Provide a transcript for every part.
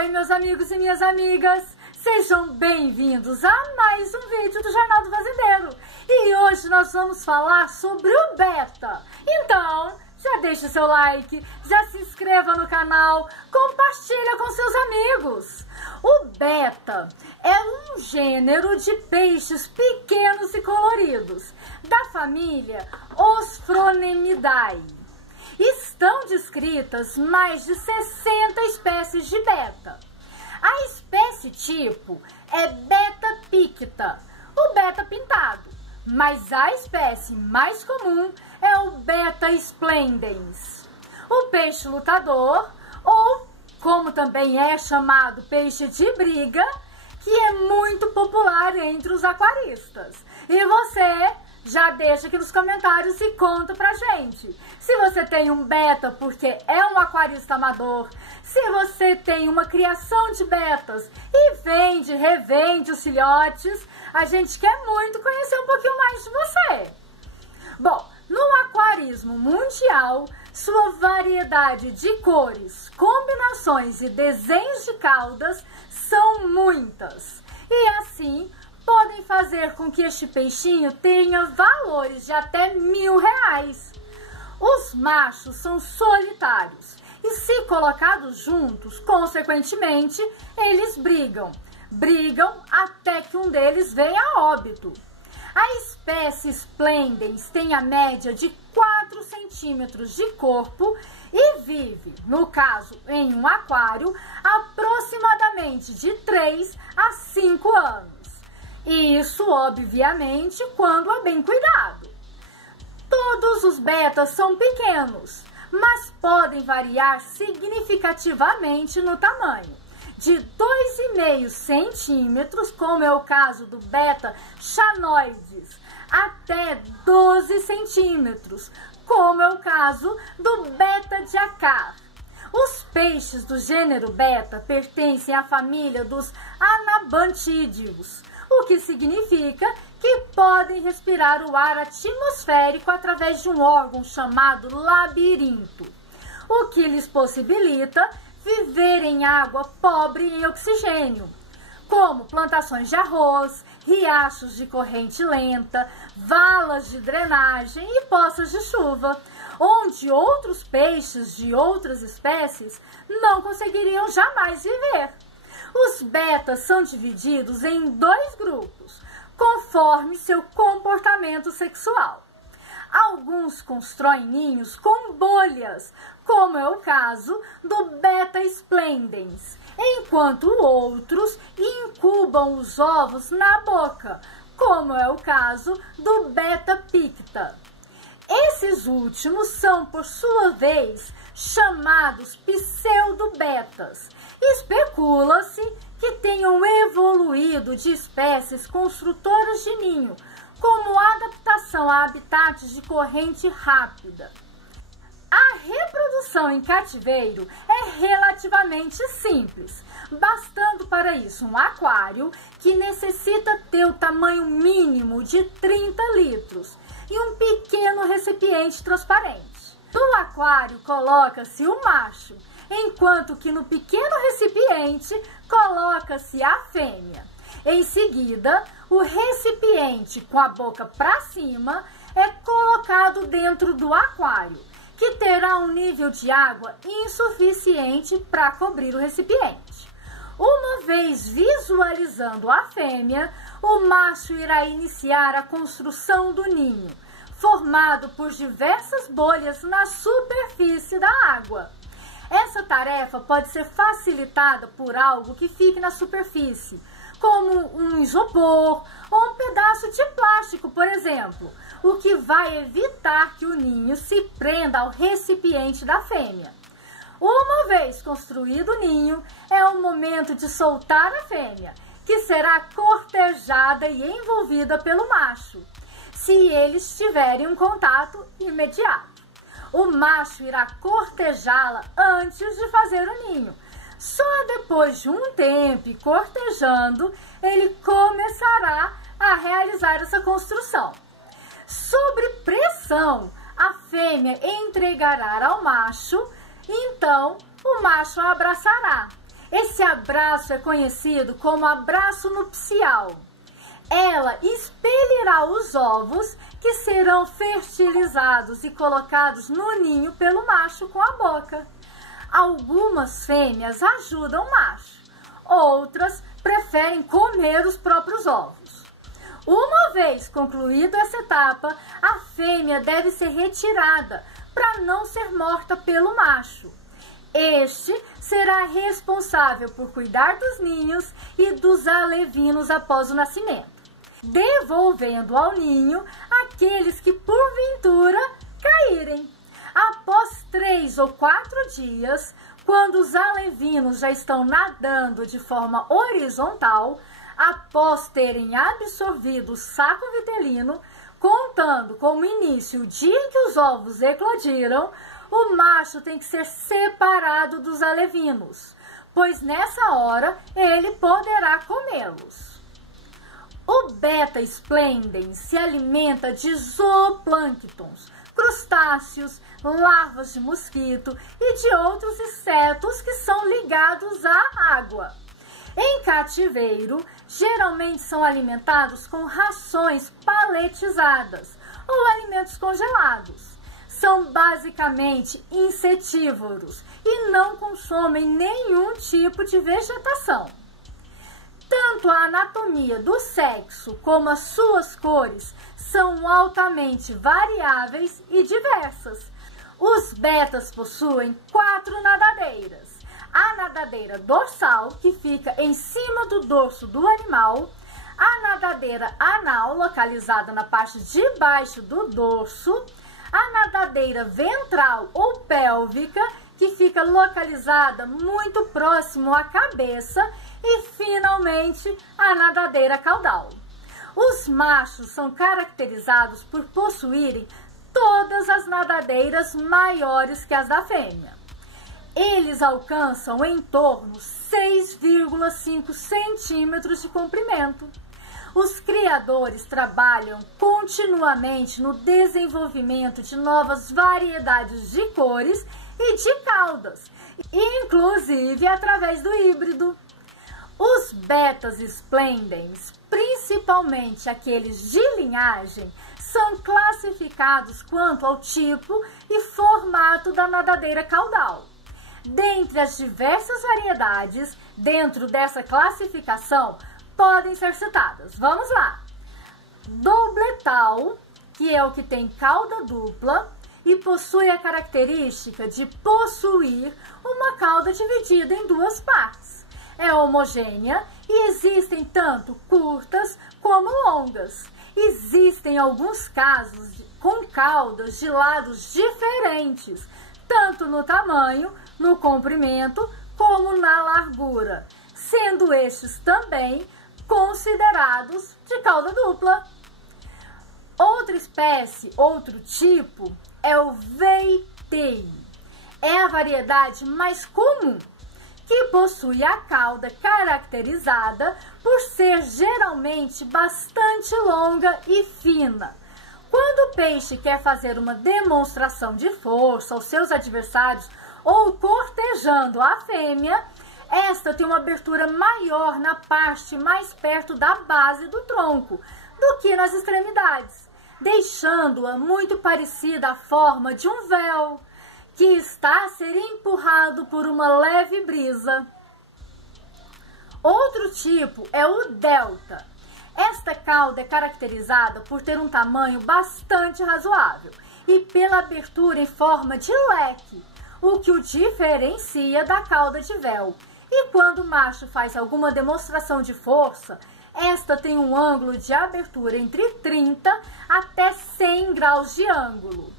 Oi, meus amigos e minhas amigas, sejam bem-vindos a mais um vídeo do Jornal do Fazendeiro. E hoje nós vamos falar sobre o beta. Então, já deixa o seu like, já se inscreva no canal, compartilha com seus amigos. O beta é um gênero de peixes pequenos e coloridos, da família Osphronemidae. Estão descritas mais de 60 espécies de beta. A espécie tipo é Beta picta, o beta pintado, mas a espécie mais comum é o Beta splendens. O peixe lutador, ou como também é chamado peixe de briga, que é muito popular entre os aquaristas. E você já deixa aqui nos comentários e conta pra gente. Se você tem um beta porque é um aquarista amador, se você tem uma criação de betas e vende, revende os filhotes, a gente quer muito conhecer um pouquinho mais de você. Bom, no aquarismo mundial, sua variedade de cores, combinações e desenhos de caudas são muitas. E assim, podem fazer com que este peixinho tenha valores de até R$1000. Os machos são solitários e, se colocados juntos, consequentemente, eles brigam. Brigam até que um deles venha a óbito. A espécie splendens tem a média de 4 centímetros de corpo e vive, no caso em um aquário, aproximadamente de 3 a 5 anos. Isso, obviamente, quando é bem cuidado. Todos os betas são pequenos, mas podem variar significativamente no tamanho. De 2,5 centímetros, como é o caso do beta chanoides, até 12 centímetros, como é o caso do beta jacar. Os peixes do gênero beta pertencem à família dos anabantídeos, o que significa que podem respirar o ar atmosférico através de um órgão chamado labirinto, o que lhes possibilita viver em água pobre em oxigênio, como plantações de arroz, riachos de corrente lenta, valas de drenagem e poças de chuva, onde outros peixes de outras espécies não conseguiriam jamais viver. Os betas são divididos em 2 grupos, conforme seu comportamento sexual. Alguns constroem ninhos com bolhas, como é o caso do beta splendens, enquanto outros incubam os ovos na boca, como é o caso do beta picta. Esses últimos são, por sua vez, chamados pseudobetas. Especula-se que tenham evoluído de espécies construtoras de ninho, como adaptação a habitats de corrente rápida. A reprodução em cativeiro é relativamente simples, bastando para isso um aquário que necessita ter o tamanho mínimo de 30 litros e um pequeno recipiente transparente. No aquário coloca-se o macho, enquanto que no pequeno recipiente coloca-se a fêmea. Em seguida, o recipiente com a boca para cima é colocado dentro do aquário, que terá um nível de água insuficiente para cobrir o recipiente. Uma vez visualizando a fêmea, o macho irá iniciar a construção do ninho, formado por diversas bolhas na superfície da água. Essa tarefa pode ser facilitada por algo que fique na superfície, como um isopor ou um pedaço de plástico, por exemplo, o que vai evitar que o ninho se prenda ao recipiente da fêmea. Uma vez construído o ninho, é o momento de soltar a fêmea, que será cortejada e envolvida pelo macho, se eles tiverem um contato imediato. O macho irá cortejá-la antes de fazer o ninho. Só depois de um tempo cortejando, ele começará a realizar essa construção. Sob pressão, a fêmea entregará ao macho, então o macho a abraçará Esse abraço é conhecido como abraço nupcial. Ela expelirá os ovos que serão fertilizados e colocados no ninho pelo macho com a boca. Algumas fêmeas ajudam o macho, outras preferem comer os próprios ovos. Uma vez concluída essa etapa, a fêmea deve ser retirada para não ser morta pelo macho. Este será responsável por cuidar dos ninhos e dos alevinos após o nascimento, devolvendo ao ninho aqueles que porventura caírem. Após 3 ou 4 dias, quando os alevinos já estão nadando de forma horizontal, após terem absorvido o saco vitelino, contando como início o dia em que os ovos eclodiram, o macho tem que ser separado dos alevinos, pois nessa hora ele poderá comê-los. O beta splendens se alimenta de zooplânctons, crustáceos, larvas de mosquito e de outros insetos que são ligados à água. Em cativeiro, geralmente são alimentados com rações paletizadas ou alimentos congelados. São basicamente insetívoros e não consomem nenhum tipo de vegetação. Tanto a anatomia do sexo como as suas cores são altamente variáveis e diversas. Os betas possuem 4 nadadeiras. A nadadeira dorsal, que fica em cima do dorso do animal, a nadadeira anal, localizada na parte de baixo do dorso, a nadadeira ventral ou pélvica, que fica localizada muito próximo à cabeça, e finalmente a nadadeira caudal. Os machos são caracterizados por possuírem todas as nadadeiras maiores que as da fêmea. Eles alcançam em torno 6,5 centímetros de comprimento. Os criadores trabalham continuamente no desenvolvimento de novas variedades de cores e de caudas, inclusive através do híbrido. Os betas splendens, principalmente aqueles de linhagem, são classificados quanto ao tipo e formato da nadadeira caudal. Dentre as diversas variedades dentro dessa classificação, podem ser citadas. Vamos lá. Dobletal, que é o que tem cauda dupla e possui a característica de possuir uma cauda dividida em 2 partes. É homogênea e existem tanto curtas como longas. Existem alguns casos com caudas de lados diferentes, tanto no tamanho, no comprimento, como na largura, sendo estes também considerados de cauda dupla. Outra espécie, outro tipo, é o veitei. É a variedade mais comum, que possui a cauda caracterizada por ser geralmente bastante longa e fina. Quando o peixe quer fazer uma demonstração de força aos seus adversários ou cortejando a fêmea, esta tem uma abertura maior na parte mais perto da base do tronco do que nas extremidades, deixando-a muito parecida à forma de um véu que está a ser empurrado por uma leve brisa. Outro tipo é o delta. Esta cauda é caracterizada por ter um tamanho bastante razoável e pela abertura em forma de leque, o que o diferencia da cauda de véu. E quando o macho faz alguma demonstração de força, esta tem um ângulo de abertura entre 30 até 100 graus de ângulo.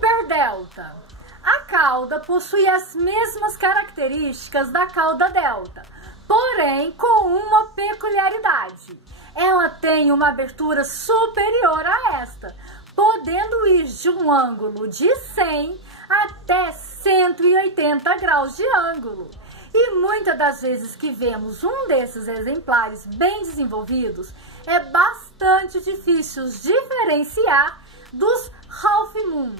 Perdelta. A cauda possui as mesmas características da cauda delta, porém com uma peculiaridade. Ela tem uma abertura superior a esta, podendo ir de um ângulo de 100 até 180 graus de ângulo. E muitas das vezes que vemos um desses exemplares bem desenvolvidos, é bastante difícil diferenciar dos half moon.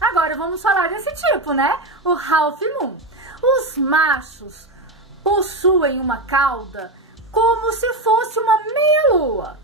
Agora vamos falar desse tipo, né? O half moon. Os machos possuem uma cauda como se fosse uma meia-lua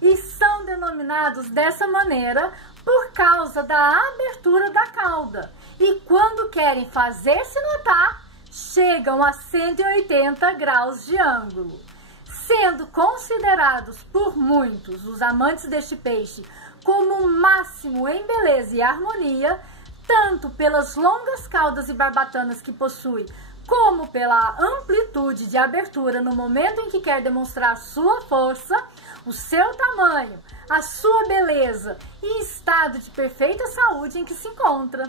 e são denominados dessa maneira por causa da abertura da cauda. E quando querem fazer-se notar, chegam a 180 graus de ângulo, sendo considerados por muitos, os amantes deste peixe, como o máximo em beleza e harmonia, tanto pelas longas caudas e barbatanas que possui, como pela amplitude de abertura no momento em que quer demonstrar sua força, o seu tamanho, a sua beleza e estado de perfeita saúde em que se encontra.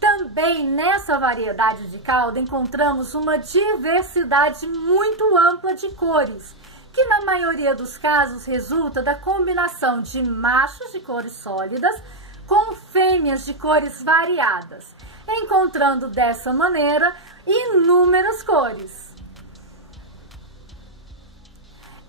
Também nessa variedade de cauda encontramos uma diversidade muito ampla de cores, que na maioria dos casos resulta da combinação de machos de cores sólidas com fêmeas de cores variadas, encontrando dessa maneira inúmeras cores.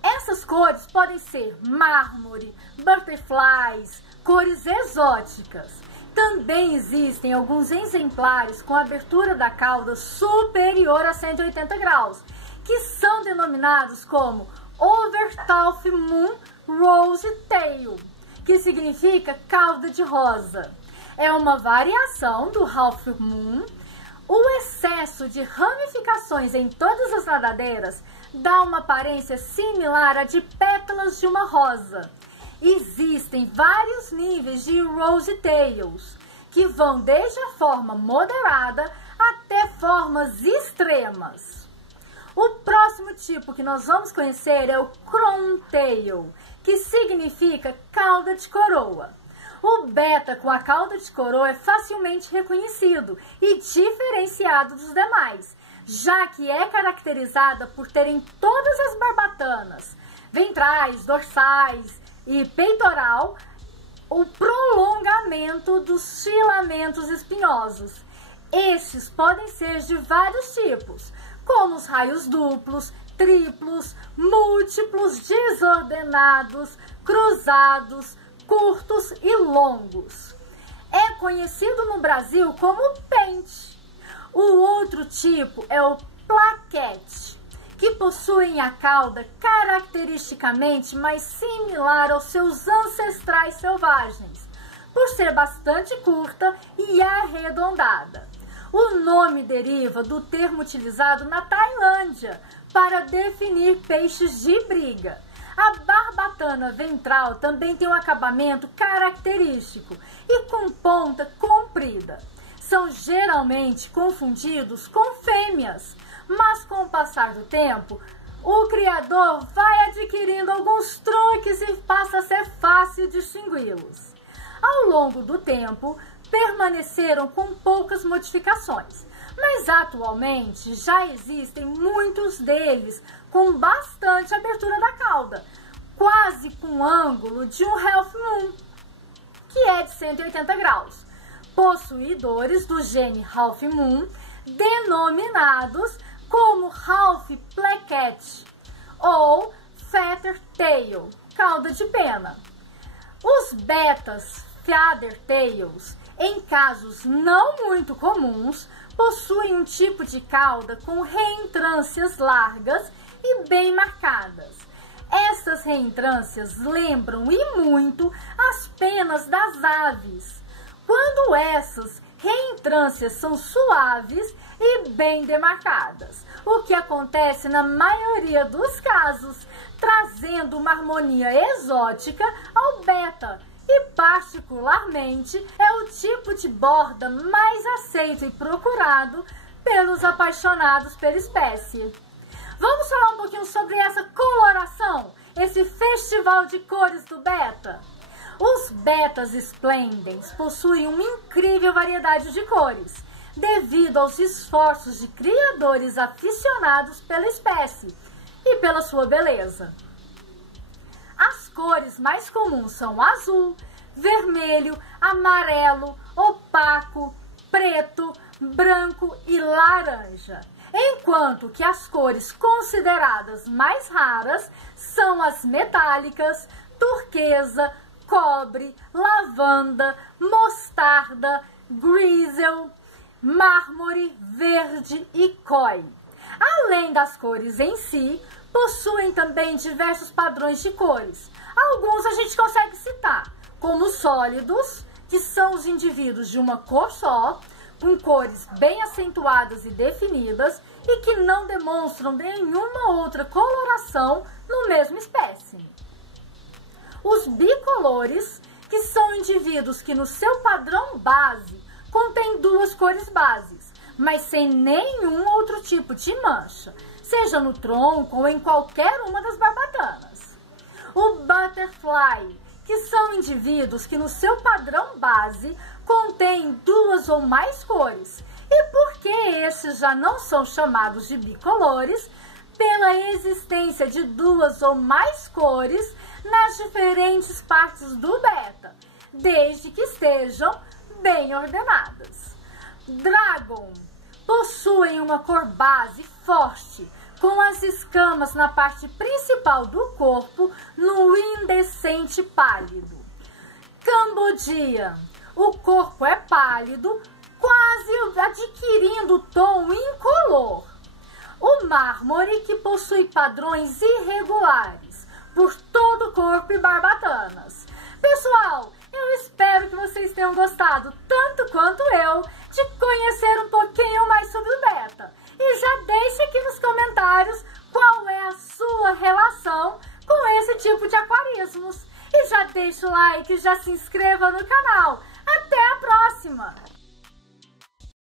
Essas cores podem ser mármore, butterflies, cores exóticas. Também existem alguns exemplares com abertura da cauda superior a 180 graus, que são denominados como Overtooth Moon Rose Tail, que significa cauda de rosa. É uma variação do Half Moon. O excesso de ramificações em todas as nadadeiras dá uma aparência similar à de pétalas de uma rosa. Existem vários níveis de Rose Tails, que vão desde a forma moderada até formas extremas. O próximo tipo que nós vamos conhecer é o Crown Tail, que significa cauda de coroa. O beta com a cauda de coroa é facilmente reconhecido e diferenciado dos demais, já que é caracterizada por terem todas as barbatanas, ventrais, dorsais e peitoral, o prolongamento dos filamentos espinhosos. Estes podem ser de vários tipos, como os raios duplos, triplos, múltiplos, desordenados, cruzados, curtos e longos. É conhecido no Brasil como pente. O outro tipo é o plaquete, que possuem a cauda caracteristicamente mais similar aos seus ancestrais selvagens, por ser bastante curta e arredondada. O nome deriva do termo utilizado na Tailândia para definir peixes de briga. A barbatana ventral também tem um acabamento característico e com ponta comprida. São geralmente confundidos com fêmeas, mas com o passar do tempo, o criador vai adquirindo alguns truques e passa a ser fácil distingui-los. Ao longo do tempo, permaneceram com poucas modificações, mas atualmente já existem muitos deles com bastante abertura da cauda, quase com o ângulo de um Half Moon, que é de 180 graus, possuidores do gene Half Moon, denominados como Half Plaquette ou Feather Tail, cauda de pena. Os betas Feather Tails, em casos não muito comuns, possuem um tipo de cauda com reentrâncias largas e bem marcadas. Essas reentrâncias lembram e muito as penas das aves, quando essas reentrâncias são suaves e bem demarcadas, o que acontece na maioria dos casos, trazendo uma harmonia exótica ao beta, e particularmente é o tipo de borda mais aceito e procurado pelos apaixonados pela espécie. Vamos falar um pouquinho sobre essa coloração, esse festival de cores do beta? Os betas esplendens possuem uma incrível variedade de cores, devido aos esforços de criadores aficionados pela espécie e pela sua beleza. As cores mais comuns são azul, vermelho, amarelo, opaco, preto, branco e laranja, enquanto que as cores consideradas mais raras são as metálicas, turquesa, cobre, lavanda, mostarda, grizzle, mármore, verde e koi. Além das cores em si, possuem também diversos padrões de cores. Alguns a gente consegue citar, como sólidos, que são os indivíduos de uma cor só, com cores bem acentuadas e definidas e que não demonstram nenhuma outra coloração no mesmo espécime. Os bicolores, que são indivíduos que no seu padrão base contêm duas cores bases, mas sem nenhum outro tipo de mancha, seja no tronco ou em qualquer uma das barbatanas. O butterfly, que são indivíduos que no seu padrão base contêm duas ou mais cores. E por que esses já não são chamados de bicolores? Pela existência de duas ou mais cores nas diferentes partes do beta, desde que estejam bem ordenadas. Dragon possuem uma cor base forte, com as escamas na parte principal do corpo no indecente pálido. Cambodia, o corpo é pálido, quase adquirindo tom incolor. O mármore, que possui padrões irregulares por todo o corpo e barbatanas. Pessoal, eu espero que vocês tenham gostado, tanto quanto eu, de conhecer um pouquinho mais sobre o beta. E já deixe aqui nos comentários qual é a sua relação com esse tipo de aquarismos. E já deixa o like e já se inscreva no canal. Até a próxima!